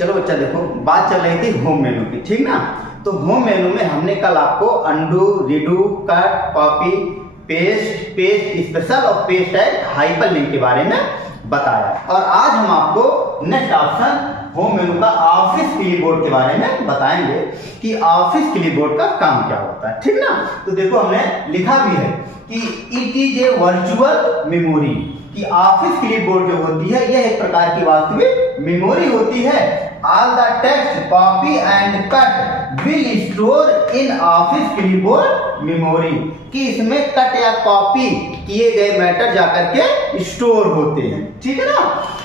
चलो बच्चा देखो, बात चल रही थी होम मेनू की, ठीक ना। तो होम मेनू में हमने कल आपको undo, redo, cut, copy, paste, paste special और पेस्ट एड हाइपरलिंक के बारे में बताया। और आज हम आपको नेक्स्ट ऑप्शन होम मेनू का ऑफिस क्लिपबोर्ड के बारे में बताएंगे कि ऑफिस क्लिपबोर्ड का काम क्या होता है, ठीक ना। तो देखो हमने लिखा भी है कि it is a virtual memory, कि ऑफिस क्लिपबोर्ड जो होती है यह एक प्रकार की वास्तविक मेमोरी होती है। All the text, copy and cut will store in office clipboard memory, कि इसमें कट या कॉपी किए गए मैटर जाकर के स्टोर होते हैं, ठीक है ना।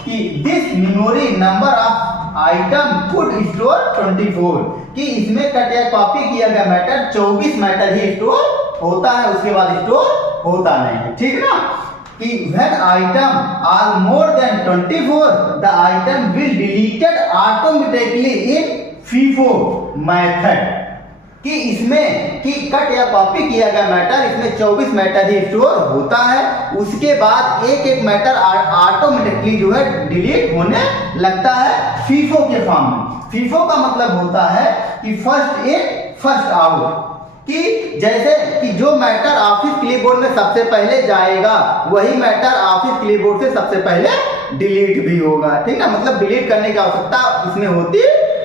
कि this memory number of item could store 24, कि इसमें कट या कॉपी किया गया मैटर 24 मैटर ही स्टोर होता है, उसके बाद स्टोर होता नहीं है, ठीक ना। कि when item are more than 24, the item will deleted automatically in FIFO method, कि इसमें कि कट या कॉपी किया गया मैटर, इसमें 24 मैटर ही स्टोर होता है, उसके बाद एक एक मैटर ऑटोमेटिकली जो है डिलीट होने लगता है FIFO के फॉर्म में। FIFO का मतलब होता है कि फर्स्ट इन फर्स्ट आउट, कि जैसे कि जो मैटर ऑफिस क्लिपबोर्ड में सबसे पहले जाएगा वही मैटर ऑफिस क्लिपबोर्ड से सबसे पहले डिलीट भी होगा, ठीक ना। मतलब डिलीट करने की आवश्यकता इसमें होती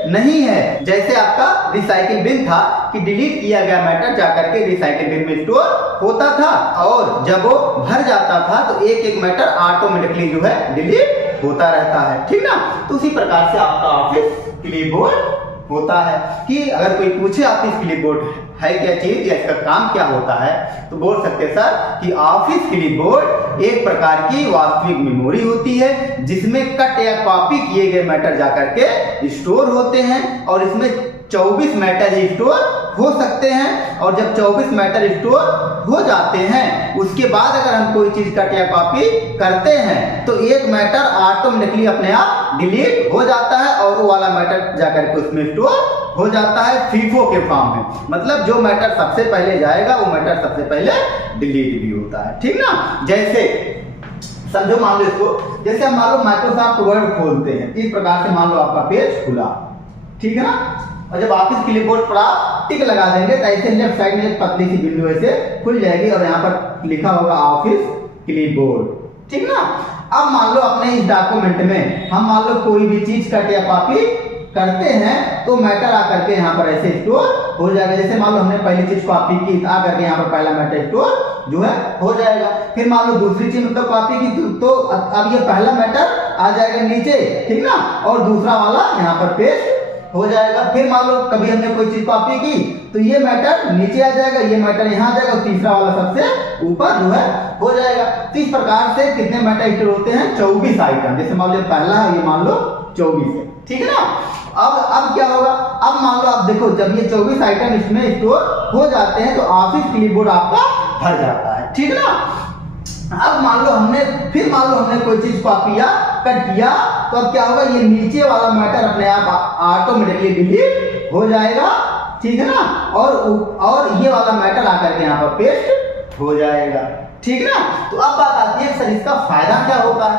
नहीं है। जैसे आपका रिसाइकिल बिन था कि डिलीट किया गया मैटर जाकर के रिसाइकिल बिन में स्टोर होता था, और जब वो भर जाता था तो एक एक मैटर ऑटोमेटिकली जो है डिलीट होता रहता है, ठीक ना। तो उसी प्रकार से आपका ऑफिस क्लिपबोर्ड होता है। कि अगर कोई पूछे ऑफिस क्लिपबोर्ड है क्या चीज या इसका काम क्या होता है, तो बोल सकते हैं सर कि ऑफिस क्लिपबोर्ड एक प्रकार की वास्तविक मेमोरी होती है जिसमें कट या कॉपी किए गए मैटर जाकर के स्टोर होते हैं, और इसमें 24 मैटर ही स्टोर हो सकते हैं। और जब 24 मैटर स्टोर हो जाते हैं उसके बाद अगर हम कोई चीज कट या कॉपी करते हैं तो एक मैटर ऑटोमेटिकली अपने आप डिलीट हो जाता है, और वो वाला मैटर जाकर के उसमें स्टोर हो जाता है FIFO के फॉर्म में। मतलब जो मैटर सबसे पहले जाएगा वो मैटर सबसे पहले डिलीट भी होता है, ठीक ना। जैसे समझो, मान लो इसको, जैसे हम मान लो माइक्रोसॉफ्ट वर्ड खोलते हैं, इस प्रकार से मान लो आपका पेज खुला, ठीक है ना। और जब ऑफिस क्लिपबोर्ड पर आप टिक लगा देंगे तो ऐसे लेफ्ट साइड में एक पतली सी विंडो ऐसे खुल जाएगी और यहाँ पर लिखा होगा ऑफिस क्लिपबोर्ड, ठीक ना। अब मान लो अपने इस डॉक्यूमेंट में हम मान लो कोई भी चीज कट या कॉपी करते हैं तो मैटर आकर के यहाँ पर ऐसे स्टोर हो जाएगा। जैसे मान लो हमने पहली चीज कॉपी की, आकर के यहाँ पर पहला मैटर स्टोर जो है हो जाएगा। फिर मान लो दूसरी चीज मतलब कॉपी की तो अब ये पहला मैटर आ जाएगा नीचे, ठीक ना, और दूसरा वाला यहाँ पर पेस्ट हो जाएगा। फिर मान लो कभी हमने कोई चीज कॉपी की तो ये मैटर नीचे आ जाएगा, ये मैटर यहाँ आ जाएगा, और तीसरा वाला सबसे ऊपर जो है हो जाएगा। तो इस प्रकार से कितने मैटर स्टोर होते हैं? 24 आइटम। जैसे मान लो पहला है, ये मान लो 24 है, ठीक है ना। अब क्या होगा? अब मान लो आप देखो, जब ये 24 आइटम इसमें स्टोर हो जाते हैं तो ऑफिस क्लिपबोर्ड आपका भर जाता है, ठीक है ना। अब मान लो हमने कोई चीज कॉपी या कट किया तो अब क्या होगा? ये नीचे वाला मैटर अपने आप ऑटोमेटिकली डिलीट हो जाएगा, ठीक है ना, और ये वाला मैटर आकर के यहाँ पर पेस्ट हो जाएगा, ठीक है ना। तो अब बात आती है सर इसका फायदा क्या होता है?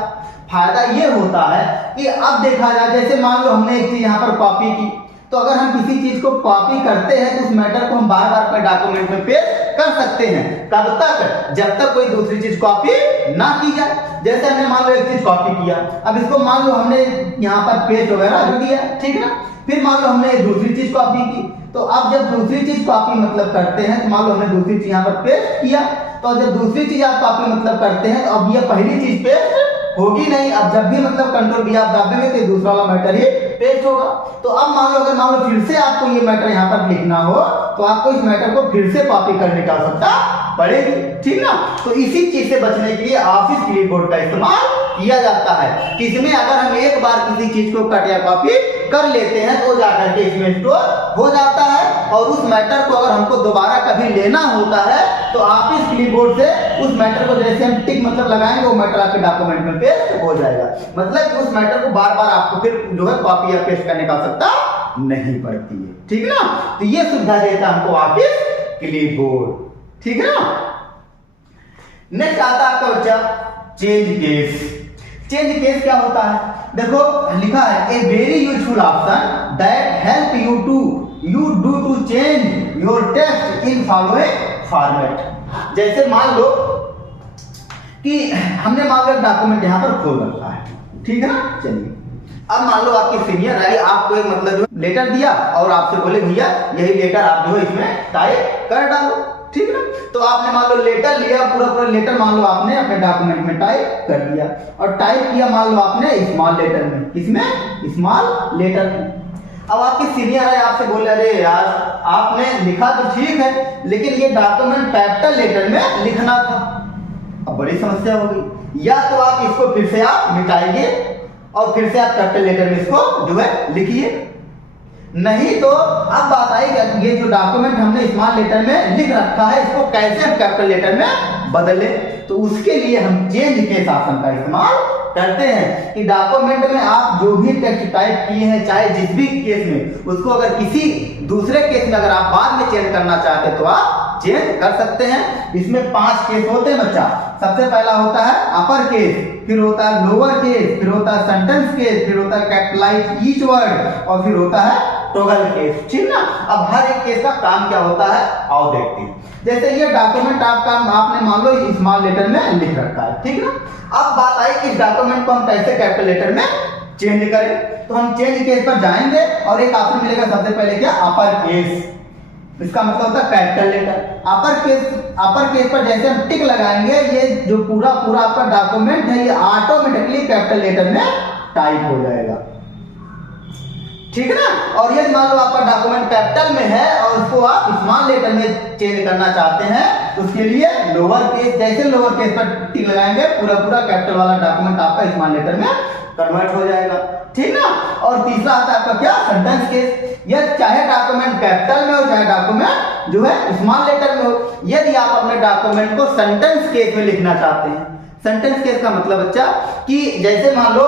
फायदा ये होता है कि अब देखा जाए, जैसे मान लो हमने एक चीज यहाँ पर कॉपी की, तो अगर हम किसी चीज को कॉपी करते हैं तो उस मैटर को हम बार बार अपने डॉक्यूमेंट में पेस्ट कर सकते हैं। कब तक? जब तक कोई दूसरी चीज कॉपी ना की जाए। जैसे हमने मान लो एक चीज कॉपी किया, अब इसको मान लो हमने यहाँ पर पेस्ट वगैरह कर दिया, ठीक है ना। फिर मान लो हमने दूसरी चीज कॉपी की, तो अब जब दूसरी चीज कॉपी मतलब करते हैं तो मान लो हमने दूसरी चीज यहाँ पर पेस्ट किया, तो जब दूसरी चीज आप कॉपी मतलब करते हैं तो अब ये पहली चीज पेस्ट होगी नहीं। अब जब भी मतलब कंट्रोल भी आप दाबेंगे तो दूसरा वाला मैटर ही पेस्ट होगा। तो अब मान लो फिर से आपको ये मैटर यहाँ पर लिखना हो तो आपको इस मैटर को फिर से कॉपी करने की आवश्यकता पड़ेगी, ठीक ना। तो इसी चीज से बचने के लिए ऑफिस क्लिपबोर्ड का इस्तेमाल किया जाता है। कि इसमें अगर हम एक बार किसी चीज को कट या कॉपी कर लेते हैं तो जाकर के इसमें स्टोर हो जाता है, और उस मैटर को अगर हमको दोबारा कभी लेना होता है तो ऑफिस क्लिपबोर्ड से उस मैटर को जैसे हम टिक मतलब लगाएंगे वो मैटर आपके डॉक्यूमेंट में पेस्ट हो जाएगा। मतलब कि उस मैटर को बार बार आपको फिर जो है कॉपी या पेस्ट करने की आवश्यकता नहीं पड़ती है, ठीक है ना। तो ये सुविधा देता है हमको ऑफिस क्लिपबोर्ड, ठीक है ना। नेक्स्ट आता है आपका बच्चा चेंज केस। चेंज केस क्या होता है? देखो लिखा है a very useful option that help you do to change your text in following format. जैसे मान लो कि हमने मान लो डॉक्यूमेंट यहाँ पर खोल रखा है, ठीक है ना। चलिए अब मान लो आपकी सीनियर है, आपको एक मतलब जो लेटर दिया और आपसे बोले भैया यही लेटर आप जो है इसमें टाइप कर डालो, ठीक है ना। तो आपने मान लो लेटर लिया, पूरा लेटर मान लो आपने अपने डॉक्यूमेंट में टाइप कर दिया और टाइप किया मान लो आपने स्मॉल लेटर में, किसमें, स्मॉल लेटर में। अब आपकी सीनियर है, आपसे बोले अरे यार आपने लिखा तो ठीक है लेकिन ये डॉक्यूमेंट कैपिटल लेटर में लिखना था। अब बड़ी समस्या हो गई, या तो आप इसको फिर से आप मिटाइए और फिर से आप कैपिटल लेटर में इसको जो है लिखिए, नहीं तो अब बात आई कि ये जो डॉक्यूमेंट हमने स्मॉल लेटर में लिख रखा है इसको कैसे हम कैपिटल लेटर में बदले। तो उसके लिए हम चेंज केस ऑप्शन का इस्तेमाल करते हैं कि डॉक्यूमेंट में आप जो भी टेक्स्ट टाइप किए हैं चाहे जिस भी केस में, उसको अगर किसी दूसरे केस में अगर आप बाद में चेंज करना चाहते हैं तो आप चेंज कर सकते हैं। इसमें 5 केस होते हैं बच्चा। सबसे पहला होता है अपर केस, फिर होता है लोअर केस, फिर होता है सेंटेंस केस, फिर होता है कैपिटलाइज ईच वर्ड और फिर होता है टॉगल केस, ठीक ना। अब हर एक केस का काम क्या होता है आओ देखते हैं। जैसे ये डॉक्यूमेंट आपका आपने मान लो स्मॉल लेटर में लिख रखा है, ठीक ना। अब बात आई कि इस डॉक्यूमेंट को हम कैसे कैपिटल लेटर में चेंज करें। तो हम चेंज केस पर जाएंगे और एक ऑप्शन मिलेगा सबसे पहले क्या, अपर केस। इसका मतलब होता है कैपिटल लेटर। अपर केस पर जैसे हम टिक लगाएंगे ये जो पूरा आपका डॉक्यूमेंट है ये ऑटोमेटिकली कैपिटल लेटर में टाइप हो जाएगा, ठीक है ना। और ये मान लो आपका डॉक्यूमेंट कैपिटल में है और उसको आप स्मॉल लेटर में चेंज करना चाहते हैं तो उसके लिए लोअर केस, जैसे लोअर केस पर टिक लगाएंगे पूरा कैपिटल वाला डॉक्यूमेंट आपका स्मॉल लेटर में कन्वर्ट हो जाएगा, ठीक ना। और तीसरा आता है आपका क्या, सेंटेंस केस। यह चाहे डॉक्यूमेंट कैपिटल में हो चाहे डॉक्यूमेंट जो है स्मॉल लेटर में हो, यदि आप अपने डॉक्यूमेंट को सेंटेंस केस में लिखना चाहते हैं। सेंटेंस केस का मतलब बच्चा कि जैसे मान लो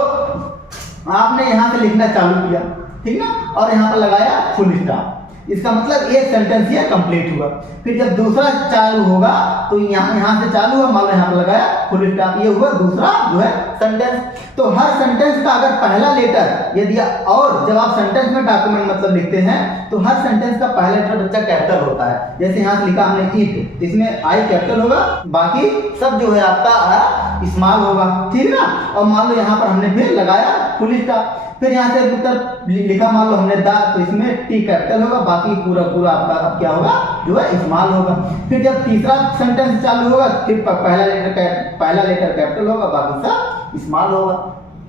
आपने यहां से लिखना चालू किया, ठीक ना, और यहाँ पर लगाया फुल स्टॉप, इसका मतलब एक सेंटेंस ये कंप्लीट हुआ। फिर जब दूसरा चालू होगा तो यहाँ से चालू हुआ, मान लो यहाँ पर लगाया फुल स्टॉप, ये हुआ दूसरा जो है सेंटेंस। तो हर सेंटेंस का अगर पहला लेटर यदि, और जब आप सेंटेंस में डॉक्यूमेंट मतलब लिखते हैं तो हर सेंटेंस का पहला लेटर बच्चा कैपिटल होता है। जैसे यहाँ से लिखा हमने इट, इसमें आई कैपिटल होगा, बाकी सब जो है आपका स्मॉल होगा, ठीक ना। और मान लो यहाँ पर हमने फिर लगाया फुल स्टॉप, फिर यहाँ से उत्तर लिखा मान लो हमने दा, तो इसमें टी कैपिटल होगा, बाकी पूरा आपका क्या होगा जो है स्मॉल होगा। फिर जब तीसरा सेंटेंस चालू होगा फिर पहला लेटर कैपिटल होगा, बाकी सब स्मॉल होगा,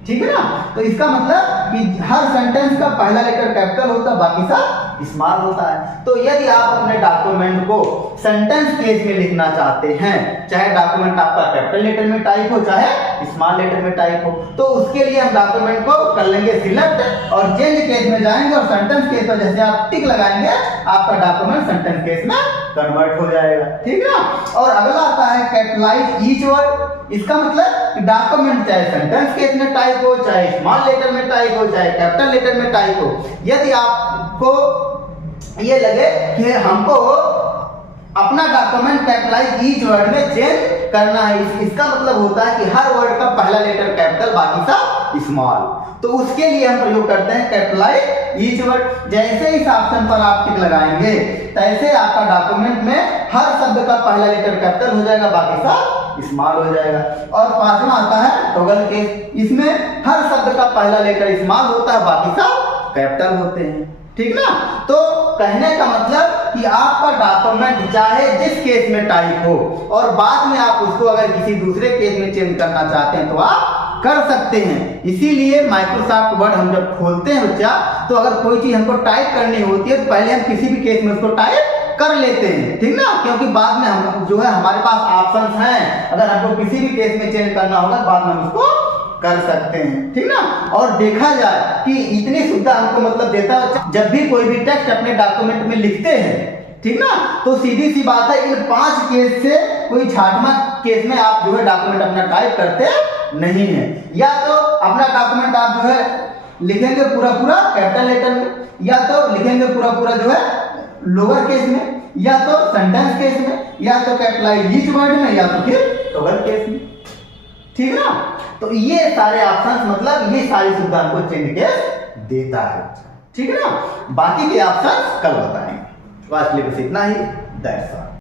ठीक है ना। तो इसका मतलब कि हर सेंटेंस का पहला लेटर कैपिटल होता है, बाकी सब स्मॉल होता है। तो यदि आप अपने डॉक्यूमेंट को सेंटेंस केस में लिखना चाहते हैं, चाहे डॉक्यूमेंट आपका कैपिटल लेटर में टाइप हो चाहे स्मॉल लेटर में टाइप हो, तो उसके लिए हम डॉक्यूमेंट को कर लेंगे सिलेक्ट और चेंज केस में जाएंगे और सेंटेंस केस पर जैसे आप टिक लगाएंगे आपका डॉक्यूमेंट सेंटेंस केस में कन्वर्ट हो जाएगा, ठीक है ना। और अगला आता है कैपिटलाइज ईच वर्ड। इसका मतलब डॉक्यूमेंट चाहे सेंटेंस केस में टाइप हो चाहे स्मॉल लेटर में टाइप हो चाहे कैपिटल लेटर में टाइप हो, यदि आपको ये लगे कि हमको अपना डॉक्यूमेंट कैपिटलाइज ईच वर्ड में चेंज करना है, इसका मतलब होता है कि हर वर्ड का पहला लेटर कैपिटल बाकी सब स्मॉल, तो उसके लिए हम प्रयोग करते हैं कैपिटलाइज ईच वर्ड। जैसे इस ऑप्शन पर आप टिक लगाएंगे तैसे आपका डॉक्यूमेंट में हर शब्द का पहला लेटर कैपिटल हो जाएगा, बाकी सब स्मॉल हो जाएगा। और पांचवा आता है टॉगल केस। इसमें हर शब्द का पहला लेटर स्मॉल होता है, बाकी सब कैपिटल होते हैं, ठीक ना। तो कहने का मतलब कि आपका डॉक्यूमेंट चाहे जिस केस में टाइप हो और बाद में आप उसको अगर किसी दूसरे केस में चेंज करना चाहते हैं तो आप कर सकते हैं। इसीलिए माइक्रोसॉफ्ट वर्ड हम जब खोलते हैं बच्चा, तो अगर कोई चीज हमको टाइप करनी होती है तो पहले हम किसी भी केस में उसको टाइप कर लेते हैं, ठीक ना, क्योंकि बाद में हम जो है हमारे पास ऑप्शंस हैं, अगर हमको किसी भी केस में चेंज करना होगा बाद में हम उसको कर सकते हैं, ठीक ना। और देखा जाए कि इतनी सुविधा हमको मतलब देता है, जब भी कोई भी टेक्स्ट अपने डॉक्यूमेंट में लिखते हैं, ठीक ना, तो सीधी सी बात है इन 5 केस से कोई छाटमा केस में आप जो है डॉक्यूमेंट अपना टाइप करते नहीं है। या तो अपना डॉक्यूमेंट आप जो है लिखेंगे पूरा कैपिटल लेटर में, या तो लिखेंगे पूरा जो है लोअर केस में, या तो सेंटेंस केस में, या तो कैपिटलाइज ईच वर्ड में, या तो फिर टॉगल केस में। ठीक है ना। तो ये सारे ऑप्शंस मतलब ये सारी सुविधा हमको चेंज केस देता है, ठीक है ना। बाकी के ऑप्शंस कल बताएंगे। बस इतना ही, दैट्स ऑल।